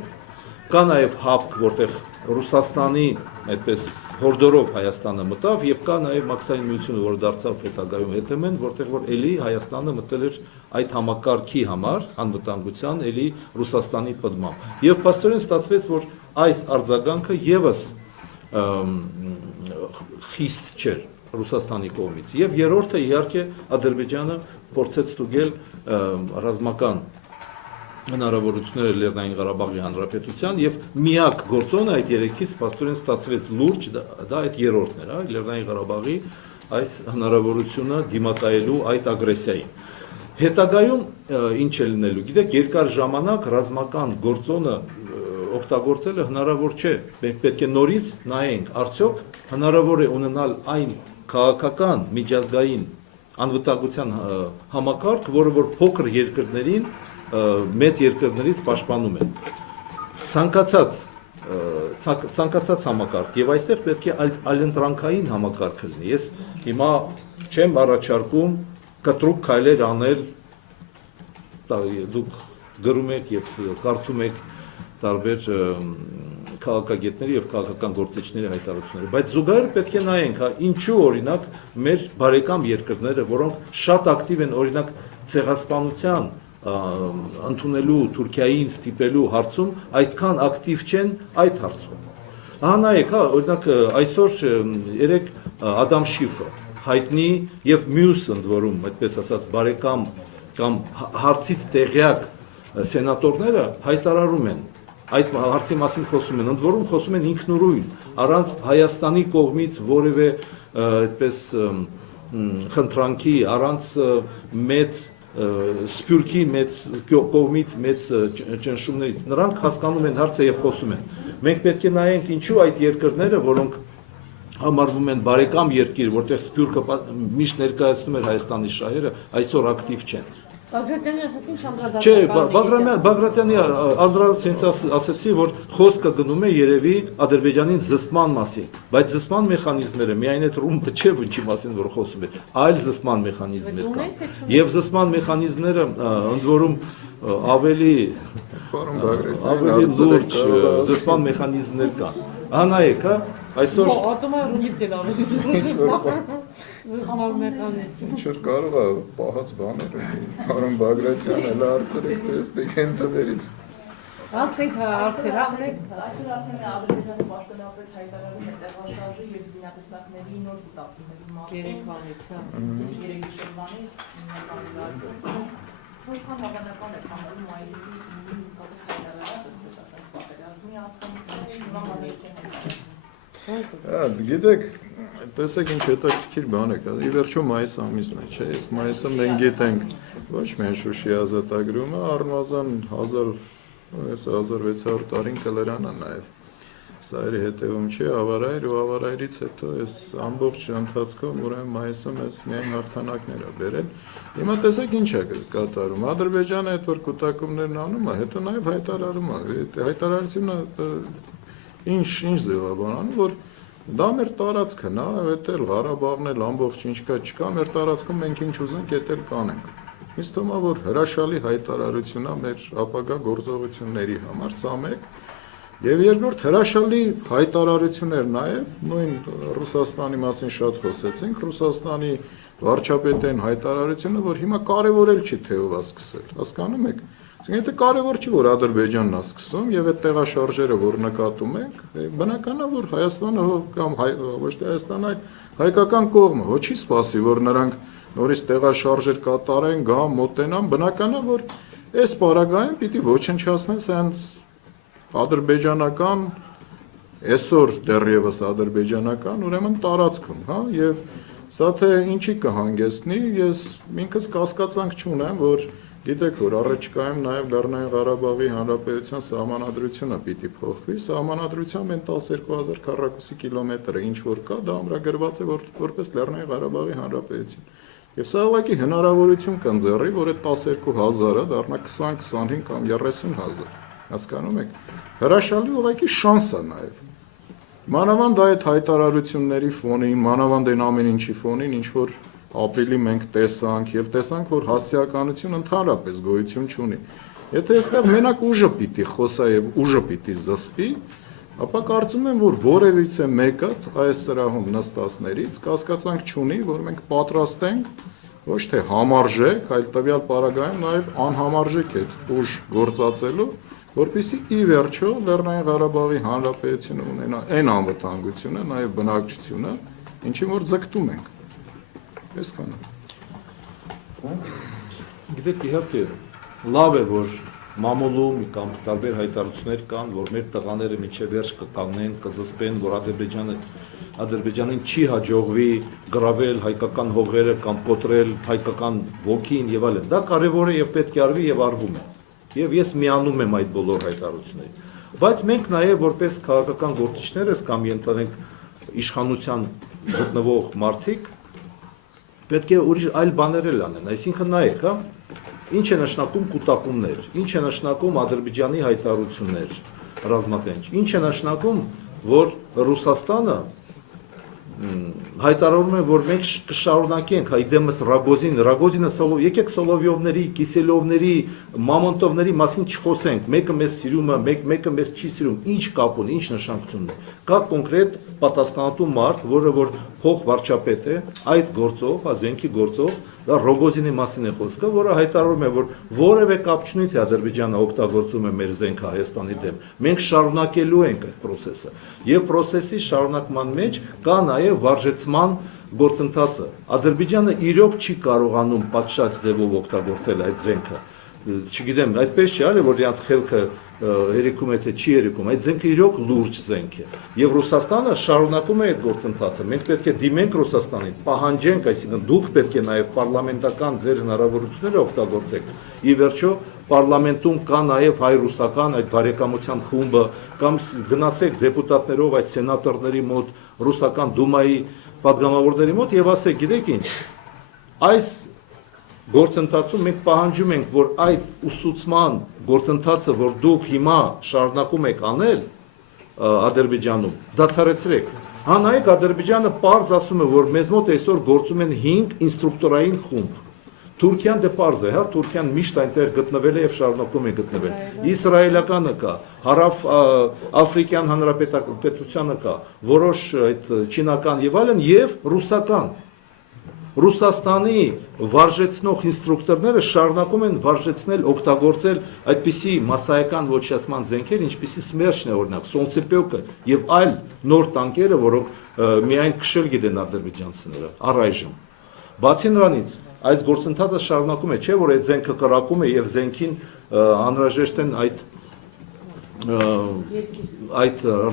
կա նաև հապկ, որտեղ Ռուսաստանի այդպես հորդորով Հայաստանը մտավ եւ կա նաև Մաքսային միությունը, որ դարձավ հետագայում հետեմեն, որտեղ որ էլի Հայաստանը մտել էր այդ համակարգի համար անվտանգության էլի Ռուսաստանի պտմամբ։ Եվ փաստորեն ստացվեց, որ այս արձագանքը եւս խիստ չէր Ռուսաստանի կողմից։ Եվ երրորդը իհարկե Ադրբեջանը փորձեց ստուգել ռազմական հնարավորությունները Լեռնային Ղարաբաղի Հանրապետության եւ միակ գործոնը այդ երեքից պաստորեն ստացվեց լուրջ, դա այդ երրորդն էր, Լեռնային Ղարաբաղի այս հնարավորությունը դիմակայելու այդ ագրեսիային։ Հետագայում ինչ է լինելու, գիտեք, երկար ժամանակ ռազմական գործոնը օգտագործելը հնարավոր չէ։ Մենք պետք է նորից նայենք, արդյոք հնարավոր է ունենալ այն քաղաքական միջազգային անվտանգության համակարգ, որը որ փոքր երկրներին մեծ երկրներից պաշտպանում են։ Ցանկացած համակարգ եւ այստեղ պետք է այլընտրանքային համակարգ լինի։ Ես հիմա չեմ առաջարկում կտրուկ քայլեր անել, դուք գրում եք եւ կարդում եք տարբեր քաղաքագետների եւ քաղաքական գործիչների հայտարարությունները, բայց զուգահեռ պետք է նայենք, ինչու օրինակ մեր բարեկամ երկրները, որոնք շատ ակտիվ են օրինակ ցեղասպանության ընդունելու Թուրքիային ստիպելու հարցում, այդքան ակտիվ չեն այդ հարցում։ Նայեք, օրինակ այսօր երեք Ադամ Շիֆը հայտնի եւ մյուս ընդ որում, այդպես ասած, բարեկամ կամ հարցից տեղյակ սենատորները հայտարարում են այդ հարցի մասին խոսում են, ընդ որում խոսում են ինքնուրույն, առանց Հայաստանի կողմից որևէ այդպես խնդրանքի, առանց մեծ սփյուռքի մեծ կողմից մեծ ճնշումներից։ Նրանք հասկանում են հարցը եւ խոսում են։ Մենք պետք է նայենք ինչու այդ երկրները, որոնք համարվում են բարեկամ երկիր, որտեղ սփյուռքը միշտ ներկայացնում էր Հայաստանի շահերը, այսօր ակտիվ չեն։ Բագրատյանի ասացին չանդրադարձ։ Չէ, Բագրատյանի անդրադարձ հենց ասացի, որ խոսքը գնում է երևի Ադրբեջանին զսպման մասին, բայց զսպման մեխանիզմները միայն այդ ռումբը չէ, ինչի մասին որ խոսում է, այլ զսպման մեխանիզմներ կան։ Եվ զսպման մեխանիզմները ընդ որում ավելի լուրջ զսպման մեխանիզմներ կան։ Նայեք, այսօր ատոմը ռումից էլ ավելի լուրջ զսպման մեխանիզմ։ Ինչ որ կարող է պահած բաներ ունի, Արոն Բագրատյանը լարցրեք, տեսնեք այն թվերից։ Անցնենք հարցեր, ավնեք։ Այսօր արդեն Ադրբեջանը պաշտոնապես հայտարարում է տեղաշարժի եւ զինատեսակների նոր կուտակումների մասին։ Երեկվանից, հա։ Երեք գիշերվանից որքան հավանական է համարում մայիսի 9-ին իսկապես հայտարարած, այսպես ասած, պատերազմի ասում, Գիտեք, տեսեք ինչ հետաքրքիր բան է կա։ Ի վերջո մայիս ամիսն է, չէ՞։ Այս մայիսը մենք գիտենք ոչ միայն Շուշի ազատագրումը, առնվազն 1600 տարին կլրանա նաև։ Սա իր հետևում չի, ավարայր ու ավարայրից հետո այս ամբողջ ընթացքում ուրեմն մայիսը մեզ միայն հաղթանակներ է բերել։ Հիմա տեսեք ինչ է կատարում։ Ադրբեջանը այդ որ կուտակումներն անում է, հետո նաև հայտարարում է։ Հայտարարությունը ինչ ձև է բանանում, որ դա մեր տարածքն է, այդտեղ Ղարաբաղն էլ ամբողջ ինչ կա չկա, մեր տարածքում մենք ինչ ուզենք, այդ էլ կանենք։ Ինձ թվում է, որ հրաշալի հայտարարություն է մեր ապագա գործողությունների համար, սա մեկ։ Եվ երկրորդ հրաշալի հայտարարություններ նաև, նույն Ռուսաստանի մասին շատ խոսեցինք, Ռուսաստանի վարչապետային հայտարարությունը, որ հիմա կարևորել չի թե ով է սկսել, հասկանում եք։ Եթե կարևոր չի, որ Ադրբեջանն է սկսում եւ այդ տեղաշարժերը, որ նկատում ենք, բնական է, որ Հայաստանը կամ ոչ թե Հայաստանը, այլ հայկական կողմը ոչ չի սպասի, որ նրանք նորից տեղաշարժեր կատարեն, գան, մոտենան, բնական է, որ այս պարագայում պիտի ոչնչացնեն սենց ադրբեջանական, այսօր դեռևս ադրբեջանական, ուրեմն տարածքում, հա, եւ սա թե ինչի կհանգեցնի, ես ինքս կասկածանք չունեմ, որ գիտեք, որ առաջիկայում նաև Լեռնային Ղարաբաղի Հանրապետության սահմանադրությունը պիտի փոխվի, սահմանադրությամբ են 12000 քառակուսի կիլոմետրը, ինչ որ կա, դա ամրագրված է որպես Լեռնային Ղարաբաղի Հանրապետություն։ Եվ սա ուղղակի հնարավորություն կընձեռի, որ այդ 12000-ը դառնա 20-25 կամ 30000, հասկանում եք։ Հրաշալի ուղղակի շանս է նաև։ Մանավանդ այդ հայտարարությունների ֆոնին, մանավանդ այն ամեն ինչի ֆոնին, ինչ որ ապրիլի մենք տեսանք եւ տեսանք, որ հասարակականություն ընդհանրապես գոյություն չունի։ Եթե այստեղ մենակ ուժը պիտի խոսա եւ ուժը պիտի զսպի, ապա կարծում եմ, որ որևիցե մեկը այս սրահում նստածներից կասկածանք չունի, որ մենք պատրաստ ենք ոչ թե համարժեք, այլ տվյալ պարագայում նաեւ անհամարժեք է ուժ գործածելու, որպեսզի ի վերջո Լեռնային Ղարաբաղի Հանրապետությունը ունենա այն անվտանգությունը, նաեւ բնակչությունը, ինչին որ ձգտում ենք։ Այսքանը։ Գիտեք, իհարկե լավ է, որ մամուլում կամ տարբեր հայտարարություններ կան, որ մեր տղաները մինչև վերջ կկանգնեն, կզսպեն, որ Ադրբեջանին չի հաջողվի գրավել հայկական հողերը կամ կոտրել հայկական ոգին եւ այլն։ Դա կարեւոր է եւ պետք է արվի եւ արվում է։ Եվ ես միանում եմ այդ բոլոր հայտարարություններին։ Բայց մենք նաեւ որպես քաղաքական գործիչներս կամ ենթադրենք իշխանության գտնվող մարդիկ պետք է ուրիշ այլ բաներ էլ անեն, այսինքն նայեք, հա, ինչ է նշանակում կուտակումներ, ինչ է նշանակում Ադրբեջանի հայտարարություններ ռազմատենչ, ինչ է նշանակում, որ Ռուսաստանը հայտարարում է, որ մենք կշարունակենք հայդեմս Ռագոզինը եկեք Սոլովյովների, Կիսելովների, Մամոնտովների մասին չխոսենք, մեկը մեզ սիրում է, մեկը մեզ չի սիրում, ինչ կապ ունի, ինչ նշանակություն ունի։ Կա կոնկրետ պատասխանատու մարդ, որը որ փող վարչապետ է, այդ գործով, զենքի գործով, դա Ռոգոզինի մասին է խոսքը, որը հայտարարում է, որ որևէ կապ չունի, թե Ադրբեջանը օգտագործում է մեր զենքը Հայաստանի դեմ։ Մենք շարունակելու ենք այդ process-ը։ Եվ process-ի շարունակման մեջ կա նաև վարժեցման գործընթացը։ Ադրբեջանը իրոք չի կարողանում պատշաճ ձևով օգտագործել այդ զենքը։ Չգիտեմ, այդպես չի արել, որ իրանց խելքը երիկում է թե չի երիկում, այդ զենքը իրոք լուրջ զենք է։ Եվ Ռուսաստանը շարունակում է այդ գործընթացը։ Մենք պետք է դիմենք Ռուսաստանին, պահանջենք, այսինքն դուք պետք է նաև պարլամենտական ձեր հնարավորությունները օգտագործեք։ Ի վերջո, պարլամենտում կա նաև հայ-ռուսական այդ բարեկամության խումբը, կամ գնացեք դեպուտատներով այդ սենատորների մոտ, ռուսական դումայի պատգամավորների մոտ եւ ասեք, գիտեք ինչ, այս գործընթացում մենք պահանջում ենք, որ այդ ուսուցման գործընթացը, որ դուք հիմա շարունակում եք անել Ադրբեջանում, դադարեցրեք։ Հա նայեք, Ադրբեջանը պարզ ասում է, որ մեզ մոտ այսօր գործում են 5 ինստրուկտորային խումբ։ Թուրքիան դե պարզ է, հա, Թուրքիան միշտ այնտեղ գտնվել է եւ շարունակում է գտնվել։ Իսրայելականը կա, Հարավ Աֆրիկյան Հանրապետությունը կա, որոշ այդ չինական եւ այլն եւ ռուսական։ Ռուսաստանի վարժեցնող ինստրուկտորները շարունակում են վարժեցնել, օգտագործել այդպիսի մասսայական ոչնչացման զենքեր, ինչպիսի Սմերչն է օրինակ, Սոլցեպյոկը եւ այլ նոր տանկերը, որոնք միայն քշել գիտեն ադրբեջանցիները առայժմ։ Բացի նրանից, այս գործընթացը շարունակում է, չէ՞ որ այդ զենքը կրակում է եւ զենքին անհրաժեշտ են այդ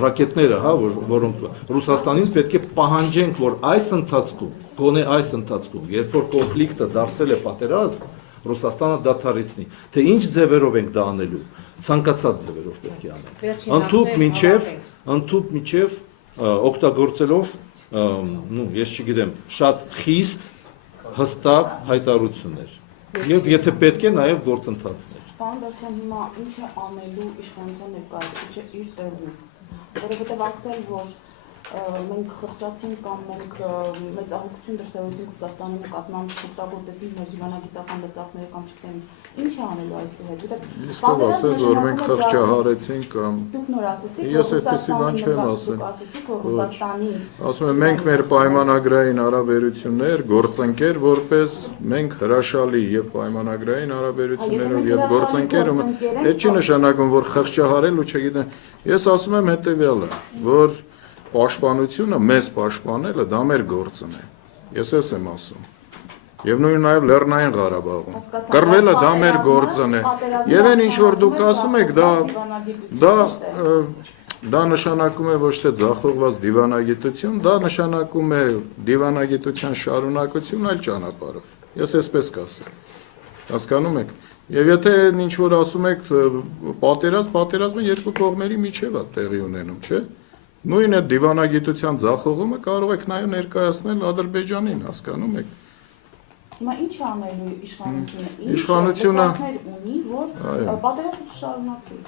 ռակետները, հա, որոնք Ռուսաստանից պետք է պահանջենք, որ այս ընթացքում, գոնե այս ընթացքում, երբ որ կոնֆլիկտը դարձել է պատերազմ, Ռուսաստանը դադարեցնի, թե ինչ ձևերով ենք դա անելու, ցանկացած ձևերով պետք է անենք։ Ընդհանուր միջև օգտագործելով, ես չգիտեմ, շատ խիստ, հստակ հայտարարություններ։ Եվ եթե պետք է, նաև գործընթացներ։ Պարոն Դավթյան, հիմա ինչ է անելու իշխանության ներկայացուցիչը իր տեղում, որովհետև ասել, որ մենք խղճացինք կամ մենք մեծահոգություն դրսևորեցինք Ռուսաստանի նկատմամբ, օգտագործեցինք մեր դիվանագիտական լծակները կամ չգիտեմ, ինչ է անելու այստեղ հետ։ Իսկ ով ասեց, որ մենք խղճահարեցինք կամ դուք նոր ասեցիք, ես այդպեսի բան չեմ ասել։ Ասեցիք, որ Ռուսաստանի Ասում եմ, մենք մեր պայմանագրային հարաբերություններ, գործընկեր, որպես մենք հրաշալի եւ պայմանագրային հարաբերություններով եւ գործընկերում, այդ չի նշանակում, որ խղճահարել ու չգիտեմ։ Ես ասում եմ հետեւյալը, որ պաշտպանությունը մեզ պաշտպանելը դա մեր գործն է։ Ես էս եմ ասում։ Եվ նույն նաև Լեռնային Ղարաբաղում։ Կռվելը դա մեր գործն է։ Եվ այն ինչ որ դուք ասում եք, դա նշանակում է ոչ թե ձախողված դիվանագիտություն, դա նշանակում է դիվանագիտության շարունակություն այլ ճանապարհով։ Ես էսպես կասեմ։ Հասկանում եք։ Եվ եթե ինչ որ ասում եք պատերազմը երկու կողմերի միջև է տեղի ունենում, չէ՞։ Նույն այդ դիվանագիտության ձախողումը կարող եք նաև ներկայացնել Ադրբեջանին, հասկանում եք։ Հիմա ինչ է անելու իշխանությունը։ Իշխանությունը ունի, որ պատերազմը շարունակի։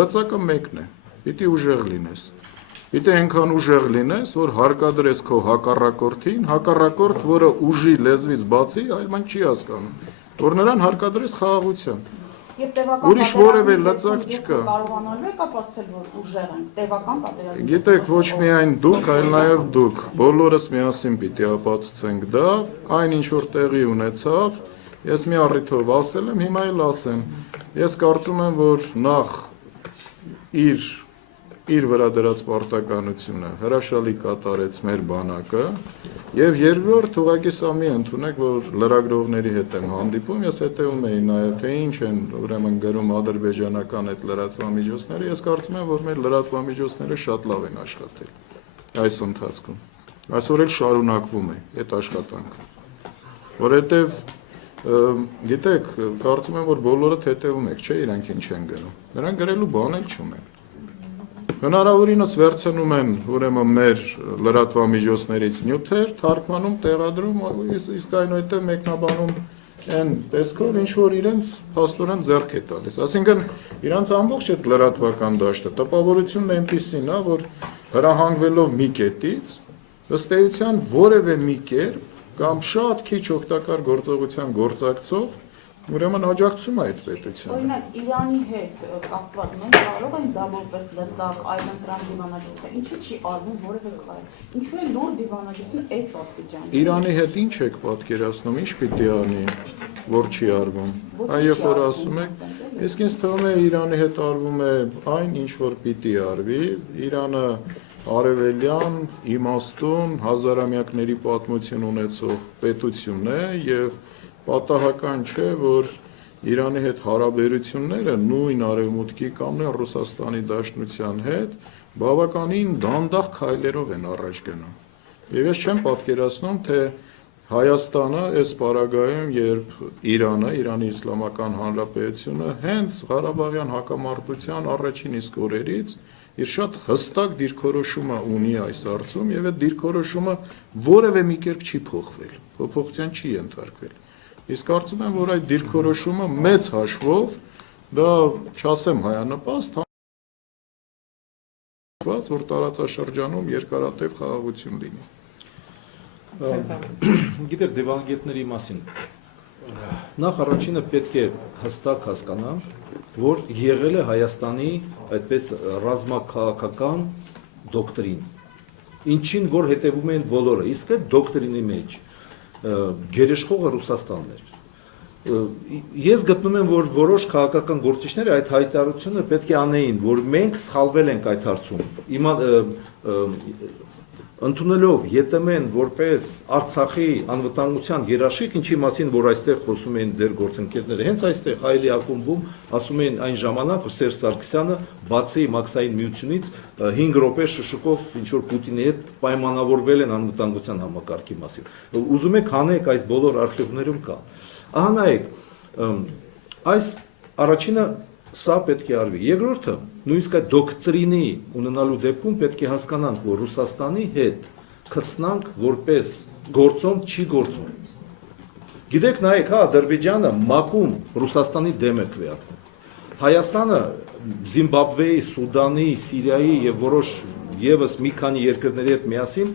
Լծակը մեկն է։ Պիտի ուժեղ լինես։ Պիտի այնքան ուժեղ լինես, որ հարկադրես քո հակառակորդին, հակառակորդ, որը ուժի լեզվից բացի այլ բան չի հասկանում, որ նրան հարկադրես խաղաղության։ Ուրիշ որևէ լծակ չկա։ Կարողանալու է կապակցել, որ ուժեղ են, տևական պատերազմի։ Գիտեք, ոչ միայն դուք, այլ նաև դուք, բոլորս միասին պիտի ապացուցենք դա, այն ինչ որ տեղի ունեցավ, ես մի առիթով ասել եմ, հիմա էլ ասեմ։ Ես կարծում եմ, որ նախ իր վրա դրած պարտականությունը հրաշալի կատարեց մեր բանակը, Եվ երկրորդ ուղղակի սա մի ընդունեք, որ լրագրողների հետ եմ հանդիպում, ես հետևում էի նաև թե ինչ են ուրեմն գրում ադրբեջանական այդ լրատվամիջոցները, ես կարծում եմ, որ մեր լրատվամիջոցները շատ լավ են աշխատել այս ընթացքում։ Այսօր էլ շարունակվում է այդ աշխատանքը։ Որովհետև գիտեք, կարծում եմ, որ բոլորդ հետևում եք, չէ, իրանք ինչ են գրում։ Նրանք գրելու բան էլ չունեն։ Հնարավորինս վերցնում են ուրեմն մեր լրատվամիջոցներից նյութեր, թարգմանում, տեղադրում, իսկ այնուհետև մեկնաբանում այն տեսքով, ինչ որ իրենց փաստորեն ձեռք է տալիս։ Այսինքն իրանց ամբողջ այդ լրատվական դաշտը տպավորությունն այնպեսին է, որ հրահանգվելով մի կետից, ըստ էության որևէ մի կերպ կամ շատ քիչ օգտակար գործողության գործակցով ուրեմն աջակցում է այդ պետությանը։ Օրինակ Իրանի հետ կապված մենք կարող ենք դա որպես լրտավ այլընտրանք դիվանագիծ, ինչու չի արվում որևէ քայլ։ Ինչու է լուրջ դիվանագիծն այս աստիճանի։ Իրանի հետ ինչ եք պատկերացնում, ինչ պիտի անի, որ չի արվում։ Այն երբ որ ասում եք, իսկ ինձ թվում է Իրանի հետ արվում է այն, ինչ որ պիտի արվի, Իրանը արևելյան, իմաստուն, հազարամյակների պատմություն ունեցող պետություն է եւ պատահական չէ, որ Իրանի հետ հարաբերությունները նույն արևմուտքի կամ Ռուսաստանի Դաշնության հետ բավականին դանդաղ քայլերով են առաջ գնում։ Եվ ես չեմ պատկերացնում, թե Հայաստանը այս պարագայում, երբ Իրանը, Իրանի Իսլամական Հանրապետությունը հենց Ղարաբաղյան հակամարտության առաջին իսկ օրերից իր շատ հստակ դիրքորոշումը ունի այս հարցում եւ այդ դիրքորոշումը որևէ մի կերպ չի փոխվել, փոփոխության չի ենթարկվել։ Իսկ կարծում եմ, որ այդ դիրքորոշումը մեծ հաշվով դա չասեմ հայանպաստ, որ տարածաշրջանում երկարատև խաղաղություն լինի։ Գիտեք դիվանագետների մասին։ Նախ առաջինը պետք է հստակ հասկանալ, որ եղել է Հայաստանի այդպես ռազմաքաղաքական դոկտրին, ինչին որ հետևում են բոլորը, իսկ այդ դոկտրինի մեջ գերեշխողը Ռուսաստանն էր։ Ես գտնում եմ, որ որոշ քաղաքական գործիչներ այդ հայտարարությունը պետք է անեին, որ մենք սխալվել ենք այդ հարցում, ընդունելով ԵՏՄ-ն որպես Արցախի անվտանգության երաշխիք, ինչի մասին որ այստեղ խոսում են ձեր գործընկերները, հենց այստեղ Հայելի ակումբում ասում են այն ժամանակ, որ Սերժ Սարգսյանը բացի Մաքսային միությունից 5 րոպե շշուկով ինչ որ Պուտինի հետ պայմանավորվել են անվտանգության համակարգի մասին։ Ուզում եք հանեք այս բոլոր արխիվներում կա։ Ահա նայեք, այս առաջինը սա պետք է արվի։ Երկրորդը, նույնիսկ այդ դոկտրինի ունենալու դեպքում պետք է հասկանանք, որ Ռուսաստանի հետ խցնանք որպես գործոն չի գործում։ Գիտեք, նայեք, հա, Ադրբեջանը մակում Ռուսաստանի դեմ է քվեարկում։ Հայաստանը Զիմբաբվեի, Սուդանի, Սիրիայի եւ որոշ եւս մի քանի երկրների հետ միասին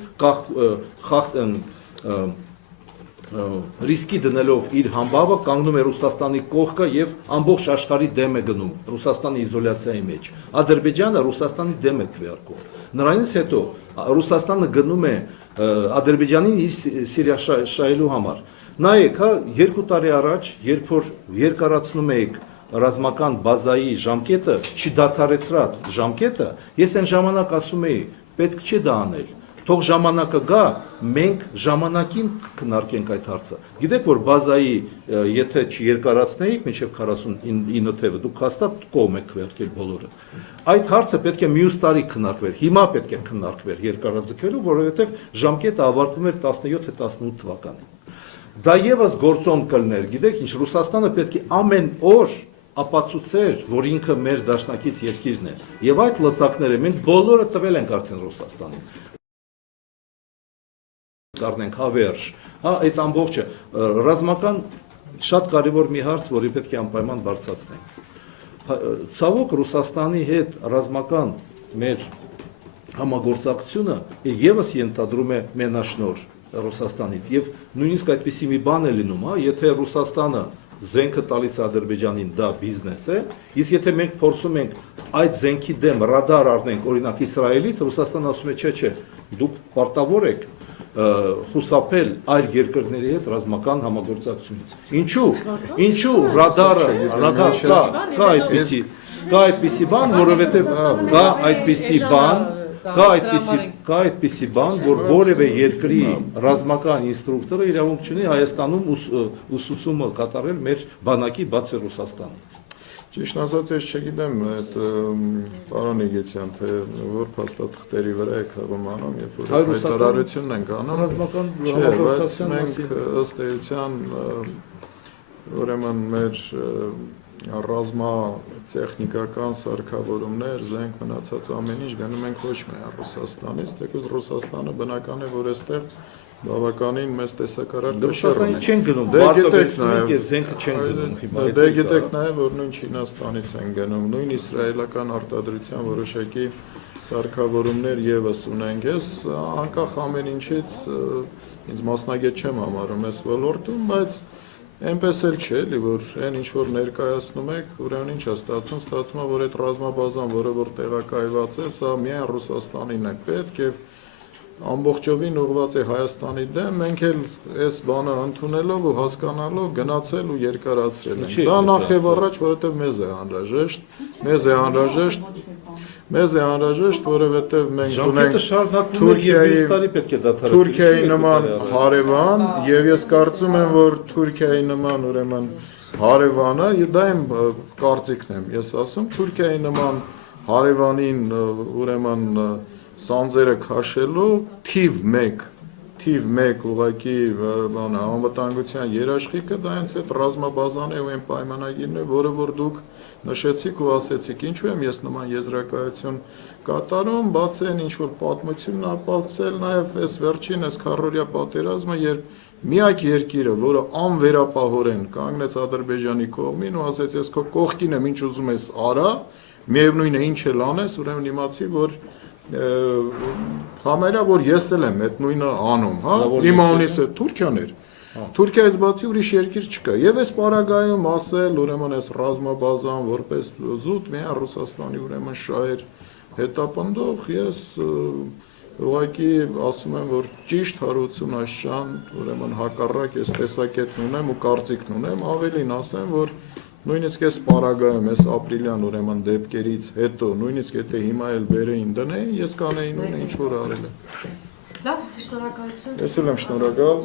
ռիսկի դնելով իր համբավը կանգնում է Ռուսաստանի կողքը եւ ամբողջ աշխարհի դեմ է գնում Ռուսաստանի իզոլյացիայի մեջ։ Ադրբեջանը Ռուսաստանի դեմ է քվեարկում։ Նրանից հետո Ռուսաստանը գնում է Ադրբեջանին իր սիրիաշահելու համար։ Նայեք, հա, 2 տարի առաջ, երբ որ երկարացնում եք ռազմական բազայի ժամկետը, չդադարեցրած ժամկետը, ես այն ժամանակ ասում էի, պետք չէ դա անել։ Թող ժամանակը գա, մենք ժամանակին քննարկենք այդ հարցը։ Գիտեք, որ բազայի, եթե չերկարացնեիք մինչև 49 թվը, դուք հաստատ կողմ եք քվեարկել բոլորը։ Այդ հարցը պետք է մյուս տարի քննարկվեր, հիմա պետք է քննարկվեր երկարաձգվելու, որովհետև ժամկետը ավարտվում էր 17-18 թվականին։ Դա եւս գործոն կլներ, գիտեք ինչ, Ռուսաստանը պետք է ամեն օր ապացուցեր, որ ինքը մեր դաշնակից երկիրն է։ Եվ այդ լծակները մենք բոլորը տվել ենք արդեն Ռուսաստանին։ Կառնենք հավերժ, հա, այդ ամբողջը ռազմական շատ կարևոր մի հարց, որի պետք է անպայման բարձրացնենք։ Ցավոք Ռուսաստանի հետ ռազմական մեր համագործակցությունը եւս ենթադրում է մենաշնոր Ռուսաստանից եւ նույնիսկ այդպիսի մի բան է լինում, հա, եթե Ռուսաստանը զենքը տալիս Ադրբեջանին, դա բիզնես է, իսկ եթե մենք փորձում ենք այդ զենքի դեմ ռադար առնենք, օրինակ Իսրայելից, Ռուսաստանը ասում է, չէ, դուք պարտավոր եք խուսափել այլ երկրների հետ ռազմական համագործակցությունից։ Ինչու ռադարը կա այդպիսի բան, որովհետև կա այդպիսի բան, Կա այդպիսի բան, որ որևէ երկրի ռազմական ինստրուկտորը իրավունք չունի Հայաստանում ուսուցումը կատարել մեր բանակի բացի Ռուսաստանից։ Ճիշտ ասած, ես չգիտեմ այդ պարոն Իգիթյան, թե որ փաստաթղթերի վրա եք հավանում, երբ որ հայտարարությունն ենք անում, ռազմական չէ, բայց մենք ըստ էության ուրեմն մեր ռազմա տեխնիկական սարքավորումներ, զենք մնացած ամեն ինչ գնում ենք ոչ միայն Ռուսաստանից, թեկուզ Ռուսաստանը բնական է, որ այստեղ բավականին մեծ տեսակարար Ռուսաստանից չեն գնում, եւ զենքը չեն գնում հիմա։ Դե գիտեք նաև, որ նույն Չինաստանից են գնում, նույն իսրայելական արտադրության որոշակի սարքավորումներ եւս ունենք։ Ես անկախ ամեն ինչից ինձ մասնագետ չեմ համարում այս ոլորտում, բայց այնպես էլ չէ, էլի որ այն ինչ որ ներկայացնում եք, ուրեմն ինչ է ստացվում, որ այդ ռազմաբազան, որը որ տեղակայված է, սա միայն Ռուսաստանին է պետք եւ ամբողջովին ուղղված է Հայաստանի դեմ, մենք էլ այս բանը ընդունելով ու հասկանալով գնացել ու երկարացրել ենք։ Դա նախ եւ առաջ, որովհետեւ մեզ է անհրաժեշտ, որովհետեւ մենք ունենք Թուրքիայի նման հարևան եւ ես կարծում եմ, որ Թուրքիայի նման ուրեմն հարևանը, դա իմ կարծիքն եմ, ես ասում, Թուրքիայի նման հարևանին ուրեմն սանձերը քաշելու թիվ 1 ուղղակի բանը անվտանգության երաշխիքը դա հենց այդ ռազմաբազան է ու այն պայմանագիրն է, որը որ դուք նշեցիք ու ասեցիք, ինչու եմ ես նման եզրակայություն կատարում, բացի այն ինչ որ պատմությունն ապացուցել, նաև այս վերջին այս քառօրյա պատերազմը, երբ միակ երկիրը, որը անվերապահորեն կանգնեց Ադրբեջանի կողմին ու ասեց, ես քո կողքին եմ, ինչ ուզում ես արա, միևնույն է ինչ էլ անես, ուրեմն իմացի, որ համարյա որ ես էլ եմ այդ նույնը անում, հա, իմ անունից է Թուրքիան էր։ Թուրքիայից բացի ուրիշ երկիր չկա։ Եվ այս պարագայում ասել, ուրեմն այս ռազմաբազան որպես զուտ միայն Ռուսաստանի ուրեմն շահեր հետապնդող, ես ուղղակի ասում եմ, որ ճիշտ հարություն աշճան, ուրեմն հակառակ ես տեսակետն ունեմ ու կարծիքն ունեմ, ավելին ասեմ, որ նույնիսկ այս պարագայում, այս ապրիլյան ուրեմն դեպքերից հետո, նույնիսկ եթե հիմա էլ բերեին դնեին, ես կանեի նույնը ինչ որ արել եմ։ Լավ, շնորհակալություն։ Ես էլ եմ շնորհակալ։